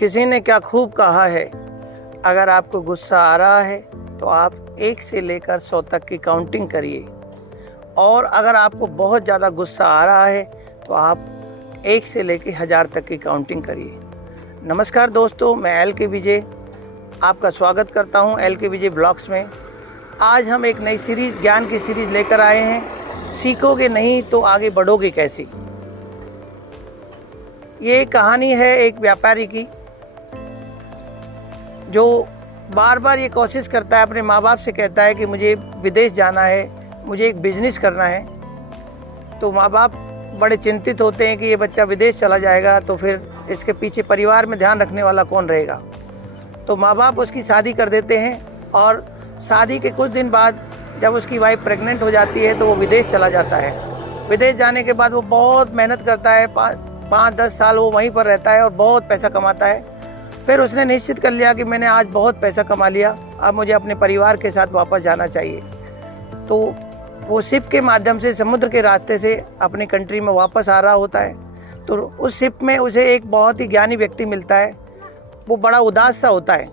किसी ने क्या खूब कहा है, अगर आपको गुस्सा आ रहा है तो आप 1 से लेकर 100 तक की काउंटिंग करिए, और अगर आपको बहुत ज़्यादा गुस्सा आ रहा है तो आप 1 से लेकर 1000 तक की काउंटिंग करिए। नमस्कार दोस्तों, मैं एल के विजय आपका स्वागत करता हूं एल के विजय ब्लॉग्स में। आज हम एक नई सीरीज़, ज्ञान की सीरीज़ लेकर आए हैं, सीखोगे नहीं तो आगे बढ़ोगे कैसे। ये कहानी है एक व्यापारी की, जो बार बार ये कोशिश करता है, अपने माँ बाप से कहता है कि मुझे विदेश जाना है, मुझे एक बिज़नेस करना है। तो माँ बाप बड़े चिंतित होते हैं कि ये बच्चा विदेश चला जाएगा तो फिर इसके पीछे परिवार में ध्यान रखने वाला कौन रहेगा। तो माँ बाप उसकी शादी कर देते हैं, और शादी के कुछ दिन बाद जब उसकी वाइफ प्रेग्नेंट हो जाती है तो वो विदेश चला जाता है। विदेश जाने के बाद वो बहुत मेहनत करता है, 5-10 साल वो वहीं पर रहता है और बहुत पैसा कमाता है। फिर उसने निश्चित कर लिया कि मैंने आज बहुत पैसा कमा लिया, अब मुझे अपने परिवार के साथ वापस जाना चाहिए। तो वो शिप के माध्यम से, समुद्र के रास्ते से अपनी कंट्री में वापस आ रहा होता है। तो उस शिप में उसे एक बहुत ही ज्ञानी व्यक्ति मिलता है, वो बड़ा उदास सा होता है।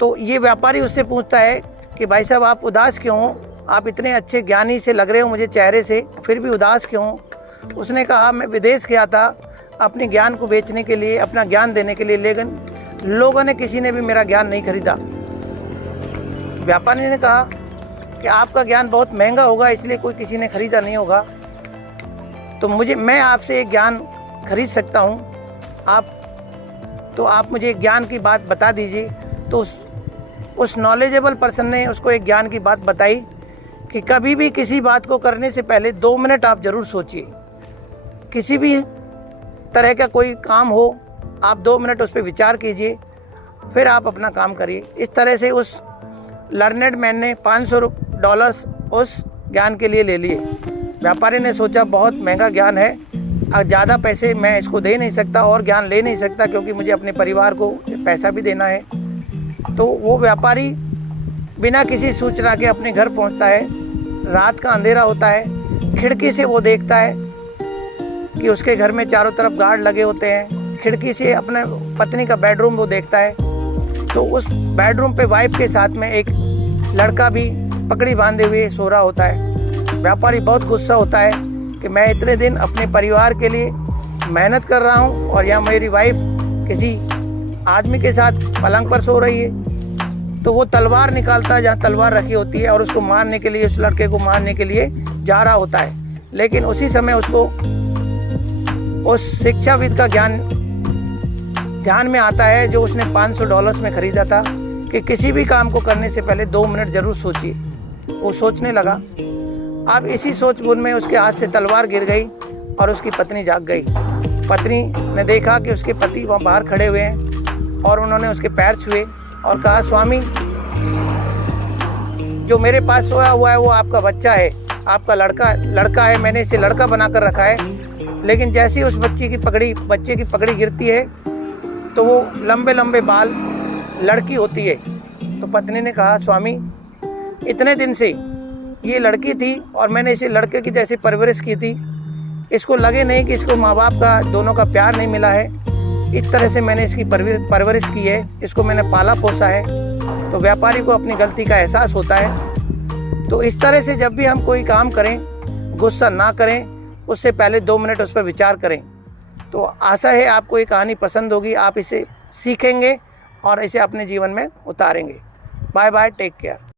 तो ये व्यापारी उससे पूछता है कि भाई साहब, आप उदास क्यों हो? आप इतने अच्छे ज्ञानी से लग रहे हो मुझे चेहरे से, फिर भी उदास क्यों हो? उसने कहा, मैं विदेश गया था अपने ज्ञान को बेचने के लिए, अपना ज्ञान देने के लिए, लेकिन लोगों ने, किसी ने भी मेरा ज्ञान नहीं खरीदा। व्यापारी ने कहा कि आपका ज्ञान बहुत महंगा होगा, इसलिए कोई किसी ने खरीदा नहीं होगा। तो मैं आपसे एक ज्ञान खरीद सकता हूँ, आप मुझे ज्ञान की बात बता दीजिए। तो उस नॉलेजेबल पर्सन ने उसको एक ज्ञान की बात बताई कि कभी भी किसी बात को करने से पहले 2 मिनट आप ज़रूर सोचिए। किसी भी तरह का कोई काम हो, आप 2 मिनट उस पर विचार कीजिए, फिर आप अपना काम करिए। इस तरह से उस लर्नेड मैन ने $500 उस ज्ञान के लिए ले लिए। व्यापारी ने सोचा, बहुत महंगा ज्ञान है, और ज़्यादा पैसे मैं इसको दे नहीं सकता और ज्ञान ले नहीं सकता, क्योंकि मुझे अपने परिवार को पैसा भी देना है। तो वो व्यापारी बिना किसी सूचना के अपने घर पहुंचता है। रात का अंधेरा होता है, खिड़की से वो देखता है कि उसके घर में चारों तरफ गार्ड लगे होते हैं। खिड़की से अपने पत्नी का बेडरूम वो देखता है, तो उस बेडरूम पे वाइफ के साथ में एक लड़का भी पगड़ी बांधे हुए सो रहा होता है। व्यापारी बहुत गुस्सा होता है कि मैं इतने दिन अपने परिवार के लिए मेहनत कर रहा हूँ और यहाँ मेरी वाइफ किसी आदमी के साथ पलंग पर सो रही है। तो वो तलवार निकालता है जहाँ तलवार रखी होती है, और उसको मारने के लिए, उस लड़के को मारने के लिए जा रहा होता है। लेकिन उसी समय उसको उस शिक्षाविद का ज्ञान ध्यान में आता है, जो उसने $500 में खरीदा था, कि किसी भी काम को करने से पहले 2 मिनट ज़रूर सोचिए। वो सोचने लगा। अब इसी सोचबुन में उसके हाथ से तलवार गिर गई और उसकी पत्नी जाग गई। पत्नी ने देखा कि उसके पति वहाँ बाहर खड़े हुए हैं, और उन्होंने उसके पैर छुए और कहा, स्वामी, जो मेरे पास सोया हुआ है वो आपका बच्चा है, आपका लड़का है, मैंने इसे लड़का बनाकर रखा है। लेकिन जैसे ही उस बच्चे की पगड़ी गिरती है तो वो लंबे लंबे बाल लड़की होती है। तो पत्नी ने कहा, स्वामी, इतने दिन से ये लड़की थी और मैंने इसे लड़के की जैसे परवरिश की थी, इसको लगे नहीं कि इसको माँ बाप का, दोनों का प्यार नहीं मिला है। इस तरह से मैंने इसकी परवरिश की है, इसको मैंने पाला पोसा है। तो व्यापारी को अपनी गलती का एहसास होता है। तो इस तरह से जब भी हम कोई काम करें, गुस्सा ना करें, उससे पहले 2 मिनट उस पर विचार करें। तो आशा है आपको ये कहानी पसंद होगी, आप इसे सीखेंगे और इसे अपने जीवन में उतारेंगे। Bye bye, take care.